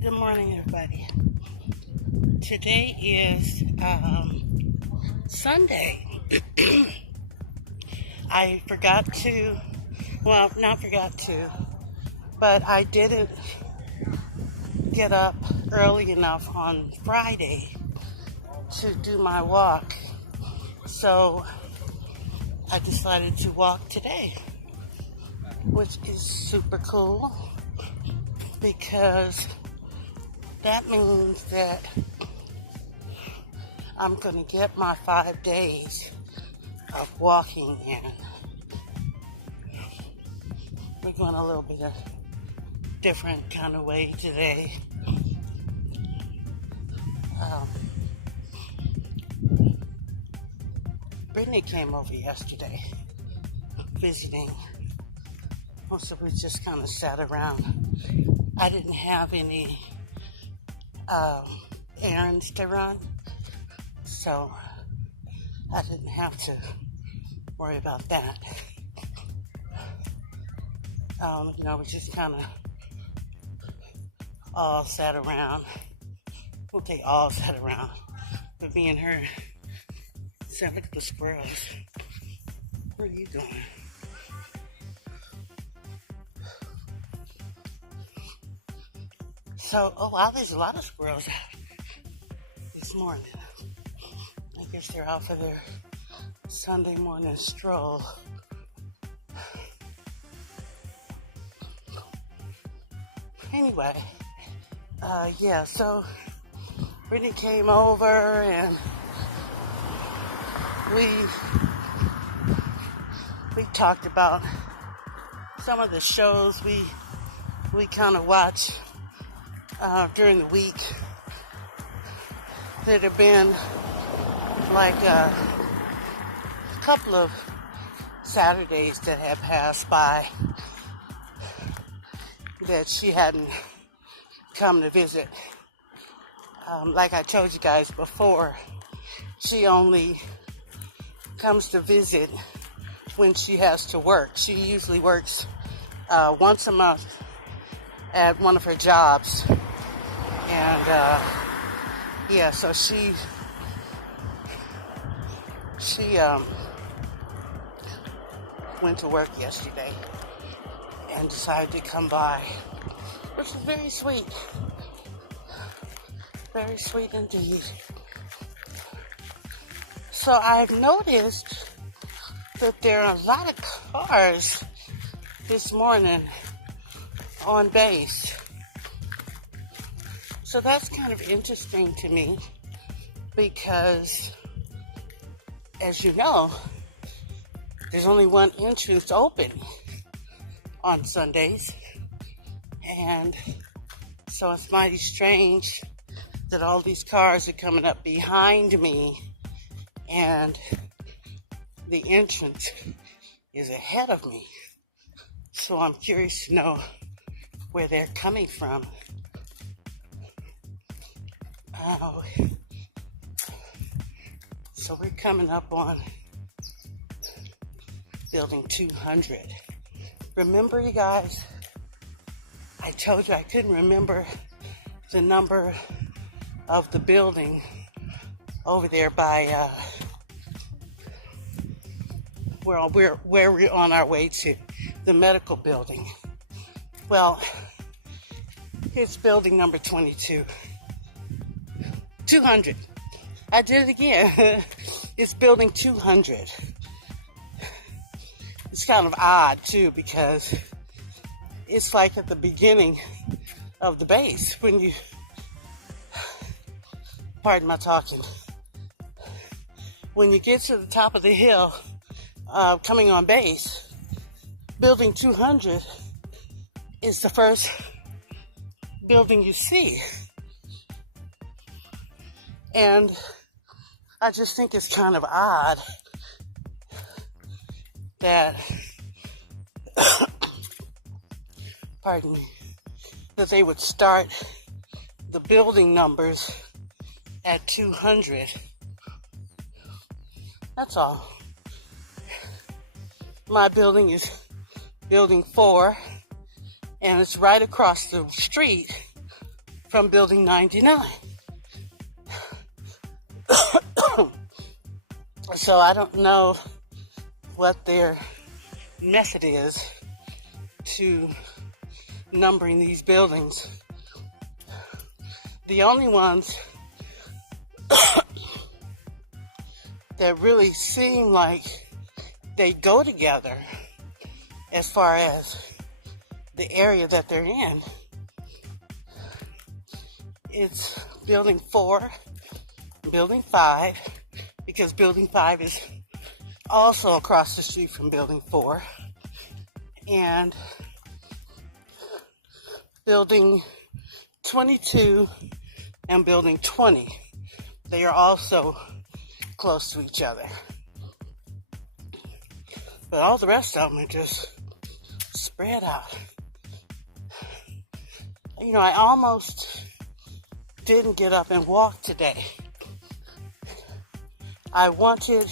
Good morning, everybody. Today is Sunday. I forgot to, well, not forgot to, but I didn't get up early enough on Friday to do my walk. So I decided to walk today, which is super cool because that means that I'm going to get my 5 days of walking in. We're going a little bit of different kind of way today. Brittany came over yesterday visiting. So we just kind of sat around. I didn't have any errands to run, so I didn't have to worry about that. We just kind of all sat around. Well, they all sat around, but me and her said, "Look at the squirrels. Where are you going?" So, oh wow, there's a lot of squirrels out this morning. I guess they're out for their Sunday morning stroll. Anyway, so Brittany came over and we talked about some of the shows we kind of watch during the week that have been like a couple of Saturdays that have passed by that she hadn't come to visit. Like I told you guys before, she only comes to visit when she has to work. She usually works once a month at one of her jobs. And so she went to work yesterday and decided to come by, which is very sweet. Very sweet indeed. So I've noticed that there are a lot of cars this morning on base. So that's kind of interesting to me because, as you know, there's only one entrance open on Sundays. And so it's mighty strange that all these cars are coming up behind me and the entrance is ahead of me. So I'm curious to know where they're coming from. So we're coming up on building 200. Remember, you guys, I told you I couldn't remember the number of the building over there by where we're on our way to, the medical building. Well, it's building number 22. 200. I did it again. It's building 200. It's kind of odd too because it's like at the beginning of the base when you, pardon my talking, when you get to the top of the hill coming on base, building 200 is the first building you see. And I just think it's kind of odd that, pardon me, that they would start the building numbers at 200. That's all. My building is building 4, and it's right across the street from building 99. So I don't know what their method is to numbering these buildings. The only ones that really seem like they go together as far as the area that they're in, it's building 4, building 5, because building 5 is also across the street from building 4, and building 22 and building 20. They are also close to each other. But all the rest of them are just spread out. You know, I almost didn't get up and walk today. I wanted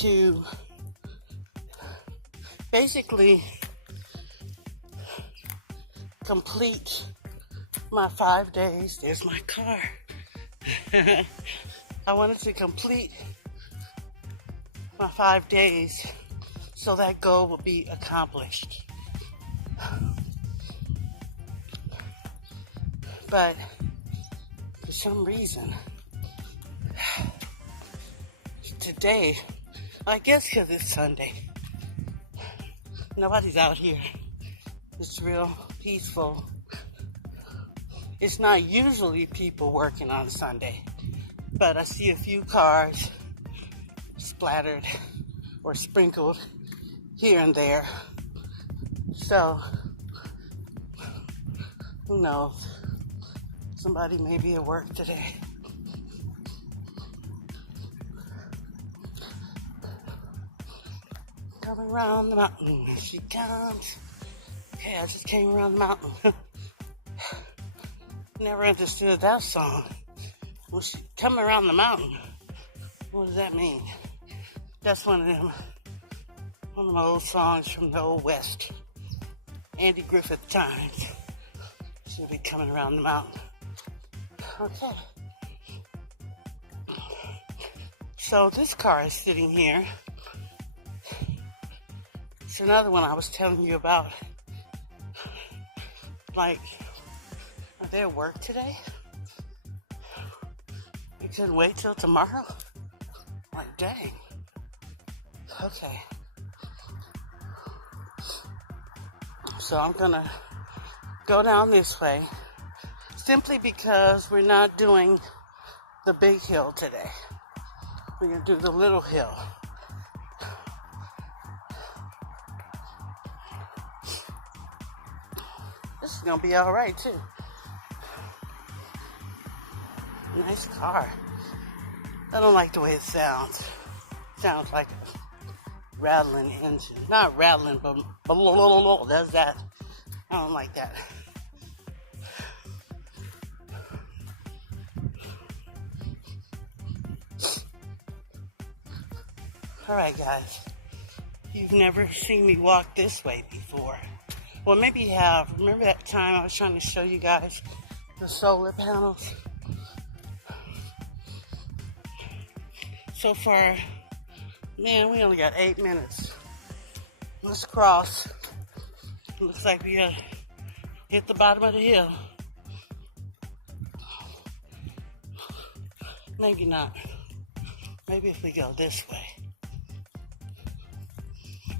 to basically complete my 5 days. There's my car. I wanted to complete my 5 days so that goal will be accomplished. But for some reason, today, I guess because it's Sunday, nobody's out here. It's real peaceful. It's not usually people working on Sunday, but I see a few cars splattered or sprinkled here and there. So, who knows? Somebody may be at work today. Coming around the mountain, here she comes. Okay, I just came around the mountain. Never understood that song. Well, she coming around the mountain. What does that mean? That's one of them old songs from the old West. Andy Griffith times. She'll be coming around the mountain. Okay. So this car is sitting here. It's another one I was telling you about. Like, are they at work today? You couldn't wait till tomorrow? Like, dang. Okay. So I'm gonna go down this way simply because we're not doing the big hill today. We're gonna do the little hill. This is gonna be all right too. Nice car. I don't like the way it sounds. Sounds like a rattling engine. Not rattling, but does that. I don't like that. Alright guys, you've never seen me walk this way before. Well, maybe you have. Remember that time I was trying to show you guys the solar panels? So far, man, we only got 8 minutes. Let's cross. Looks like we gotta hit the bottom of the hill. Maybe not. Maybe if we go this way,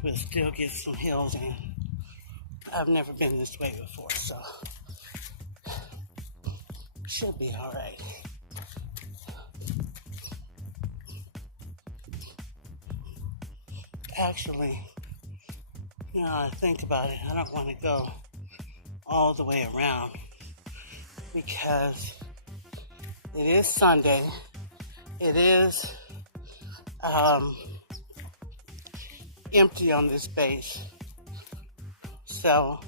we'll still get some hills in. I've never been this way before, so should be all right. Actually, you know, I think about it, I don't want to go all the way around because it is Sunday. It is empty on this base. So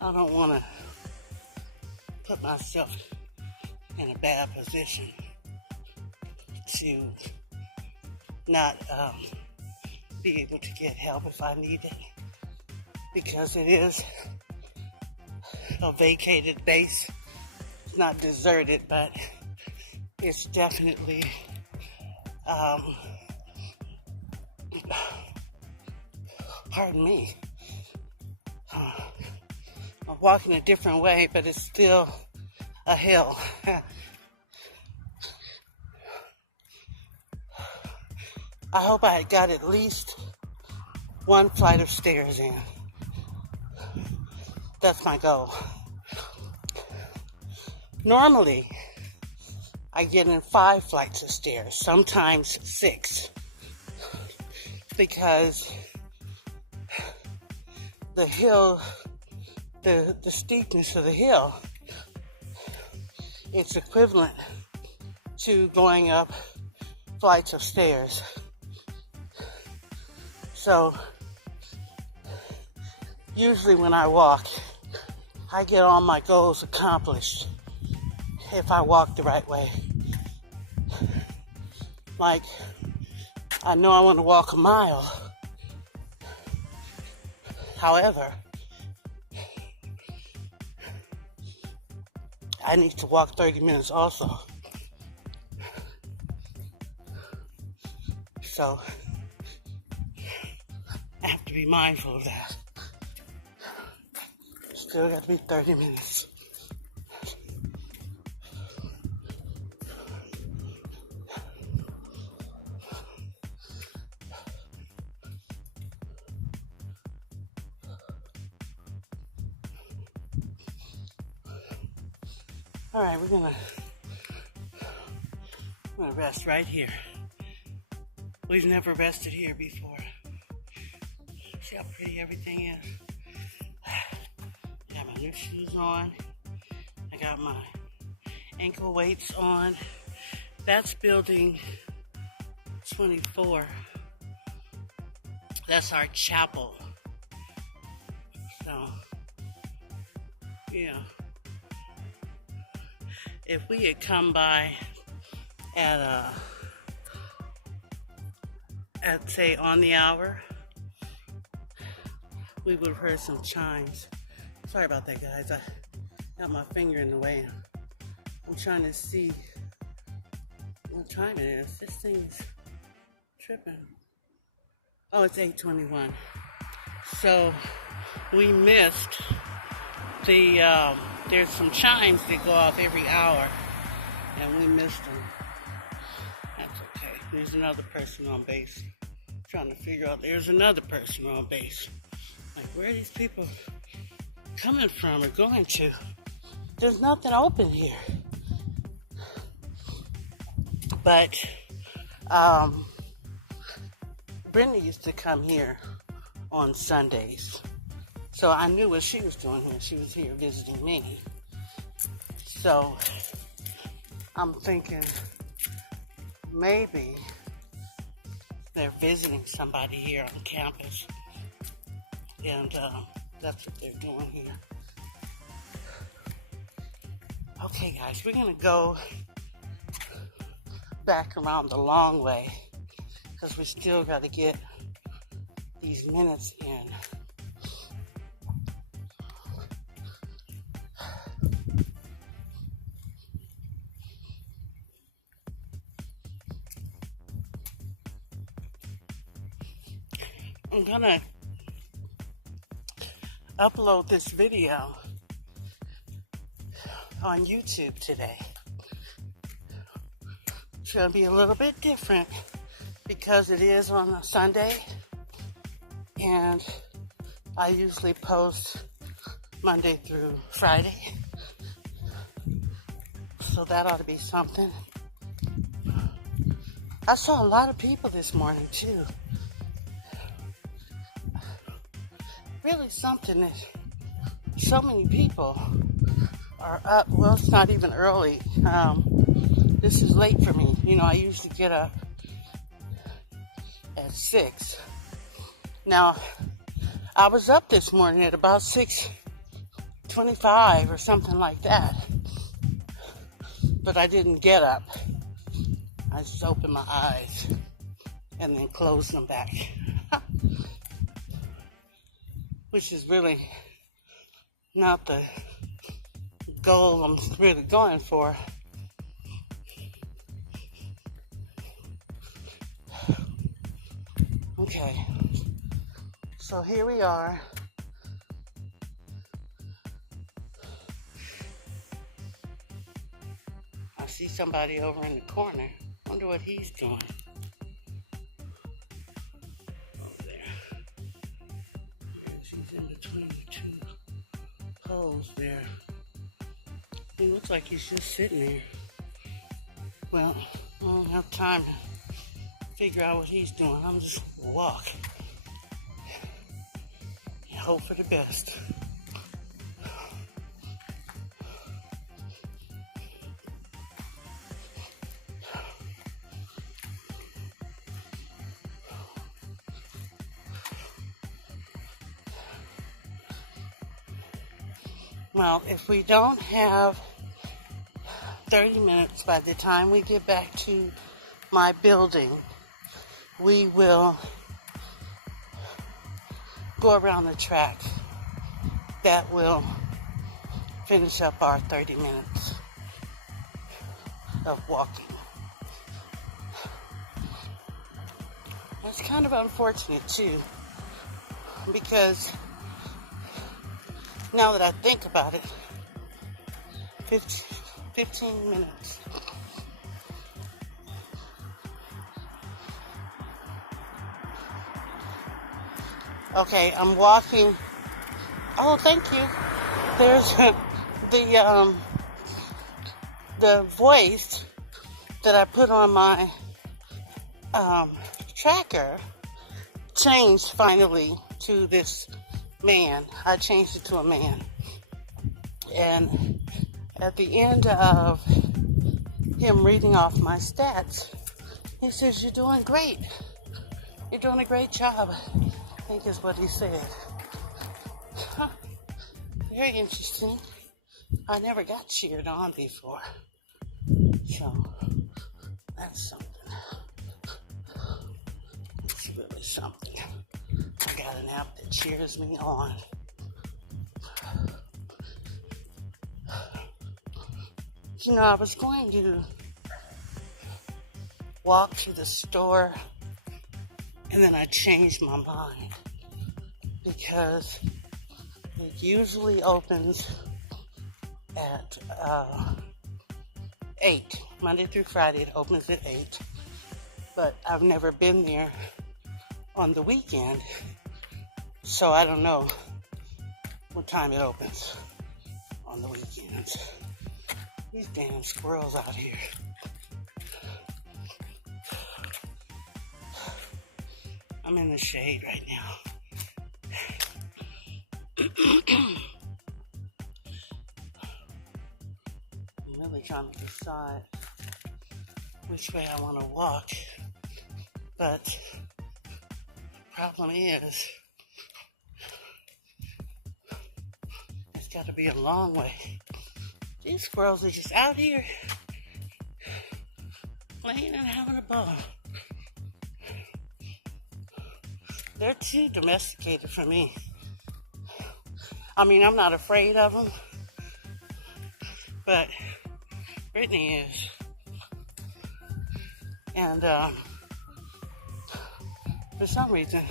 I don't want to put myself in a bad position to not be able to get help if I need it, because it is a vacated base. It's not deserted, but it's definitely pardon me. I'm walking a different way, but it's still a hill. I hope I got at least one flight of stairs in. That's my goal. Normally, I get in 5 flights of stairs, sometimes 6, because the hill, the steepness of the hill, it's equivalent to going up flights of stairs. So, usually when I walk, I get all my goals accomplished if I walk the right way. Like, I know I want to walk a mile. However, I need to walk 30 minutes also. So, I have to be mindful of that. Still got to be 30 minutes. All right, we're gonna rest right here. We've never rested here before. See how pretty everything is. I got my new shoes on. I got my ankle weights on. That's building 24. That's our chapel. So, yeah. If we had come by at say on the hour, we would have heard some chimes. Sorry about that, guys. I got my finger in the way. I'm trying to see what time it is. This thing's tripping. Oh, it's 8:21. So we missed the, there's some chimes that go off every hour, and we missed them. That's okay. There's another person on base. Trying to figure out, there's another person on base. Like, where are these people coming from or going to? There's nothing open here. But, Brenda used to come here on Sundays. So I knew what she was doing here. She was here visiting me. So I'm thinking maybe they're visiting somebody here on campus. And that's what they're doing here. Okay, guys, we're going to go back around the long way because we still got to get these minutes in. I'm gonna upload this video on YouTube today. It's gonna be a little bit different because it is on a Sunday, and I usually post Monday through Friday, so that ought to be something. I saw a lot of people this morning too. Really something that so many people are up. Well, it's not even early. This is late for me. You know, I usually get up at 6. Now, I was up this morning at about 6:25 or something like that. But I didn't get up. I just opened my eyes and then closed them back. Which is really not the goal I'm really going for. Okay, so here we are. I see somebody over in the corner. Wonder what he's doing. Over there. He's in between the two poles there. He looks like he's just sitting there. Well, I don't have time to figure out what he's doing. I'm just gonna walk and hope for the best. Well, if we don't have 30 minutes by the time we get back to my building, we will go around the track. That will finish up our 30 minutes of walking. That's kind of unfortunate too, because now that I think about it, 15 minutes. Okay, I'm walking. Oh, thank you. There's the voice that I put on my tracker changed finally to this man. I changed it to a man. And at the end of him reading off my stats, he says, "You're doing great. You're doing a great job," I think is what he said. Huh. Very interesting. I never got cheered on before. So, that's something. It's really something. I got an app that cheers me on. You know, I was going to walk to the store, and then I changed my mind because it usually opens at 8. Monday through Friday, it opens at 8. But I've never been there on the weekend, so I don't know what time it opens on the weekends. These damn squirrels out here. I'm in the shade right now. I'm really trying to decide which way I want to walk, but the problem is it's got to be a long way. These squirrels are just out here playing and having a ball. They're too domesticated for me. I mean, I'm not afraid of them, but Brittany is. And for some reason,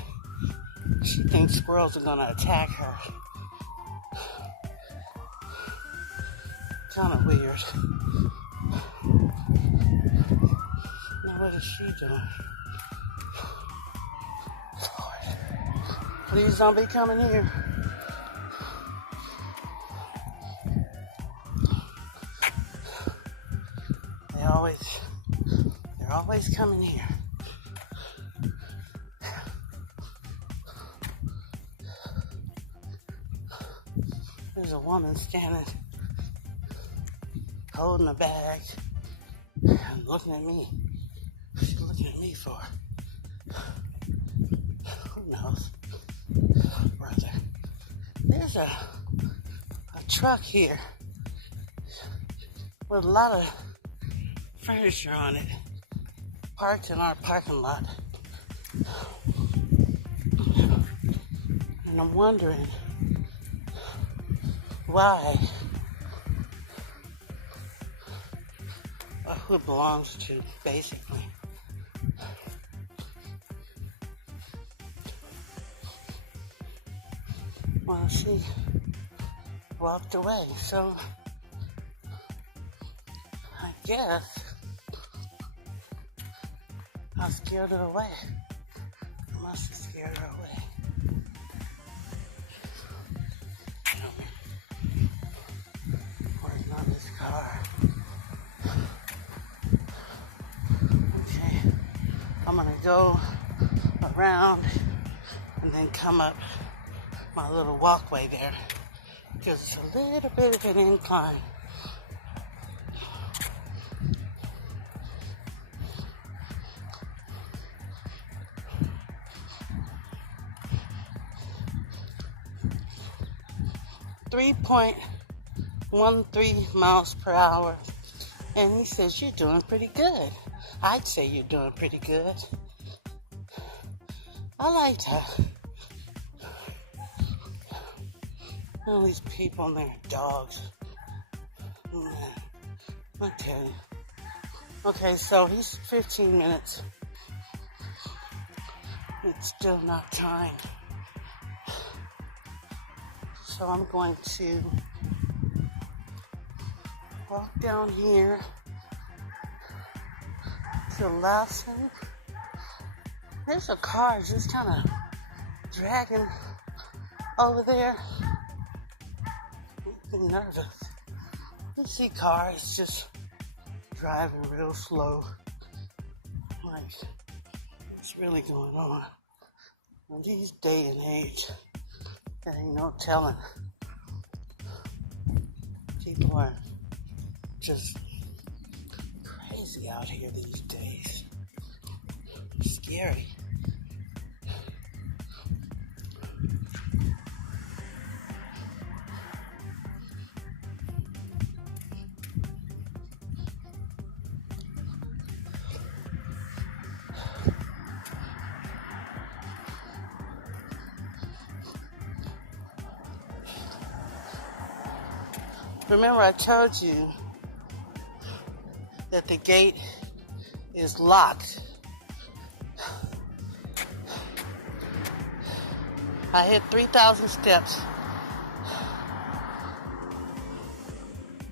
she thinks squirrels are gonna attack her. Kind of weird. Now what is she doing? Lord, please don't be coming here. They're always coming here. There's a woman standing, holding a bag, and looking at me. She's looking at me for, who knows, brother. There's a truck here with a lot of furniture on it, parked in our parking lot. And I'm wondering why who it belongs to, basically. Well, she walked away, so I guess I scared her away. I must have scared her away. Working on this car. Okay, I'm gonna go around and then come up my little walkway there, because it's a little bit of an incline. .13 miles per hour, and he says you're doing pretty good. I'd say you're doing pretty good. I like that. All these people and their dogs. Man, I tell you. Okay, so he's 15 minutes. It's still not time. So I'm going to walk down here to Lawson. There's a car just kind of dragging over there. I'm nervous. You see cars just driving real slow. Like, what's really going on? In these day and age, there ain't no telling. People are just crazy out here these days. Scary. Remember, I told you that the gate is locked. I hit 3,000 steps.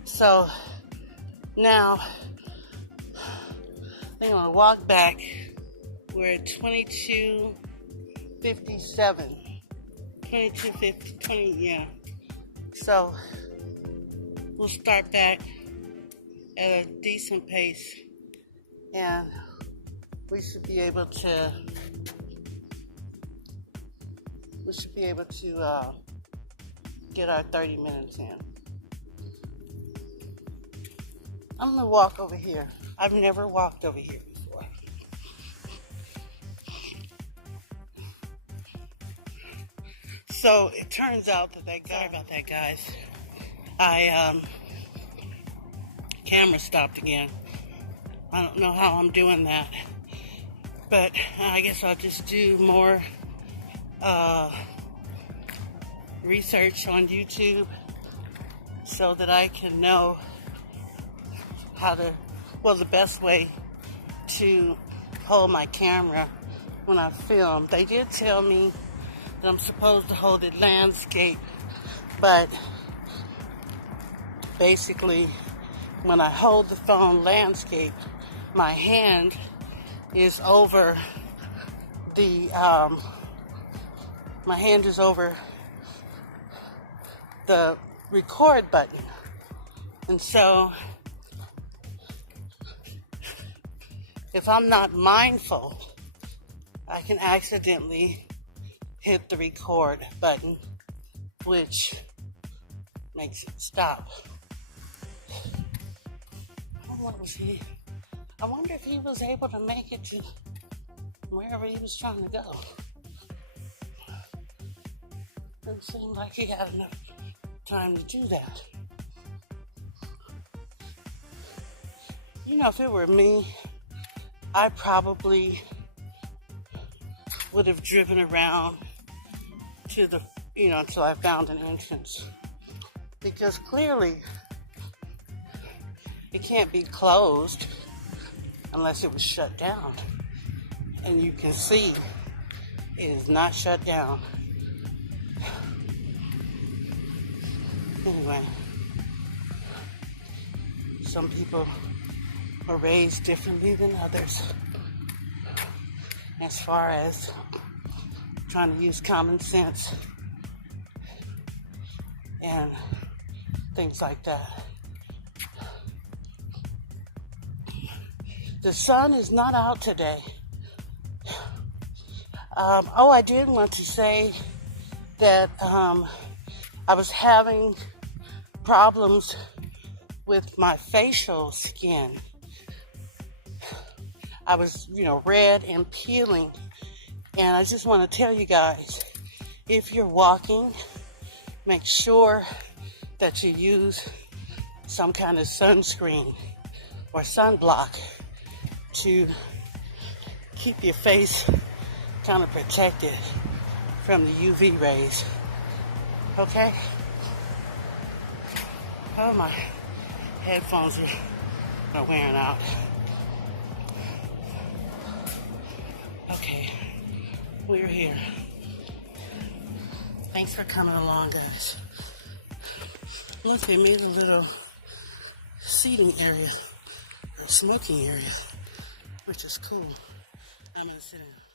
So now I think I'm gonna walk back. We're at 22:57. 22:50, yeah. So we'll start back at a decent pace, and we should be able to get our 30 minutes in. I'm gonna walk over here. I've never walked over here before. So it turns out that guy, sorry about that, guys. Camera stopped again. I don't know how I'm doing that, but I guess I'll just do more research on YouTube so that I can know the best way to hold my camera when I film. They did tell me that I'm supposed to hold it landscape, but basically when I hold the phone landscape, my hand is over the record button, and so if I'm not mindful, I can accidentally hit the record button, which makes it stop. I wonder if he was able to make it to wherever he was trying to go. Didn't seem like he had enough time to do that. You know, if it were me, I probably would have driven around to until I found an entrance. Because clearly it can't be closed. unless it was shut down. And you can see it is not shut down. Anyway, some people are raised differently than others as far as trying to use common sense and things like that. The sun is not out today. I did want to say that I was having problems with my facial skin. I was, red and peeling. And I just want to tell you guys, if you're walking, make sure that you use some kind of sunscreen or sunblock to keep your face kind of protected from the UV rays. Okay? Oh, my headphones are wearing out. Okay, we're here. Thanks for coming along, guys. Look, they made a little seating area or smoking area, which is cool. I'm gonna sit down.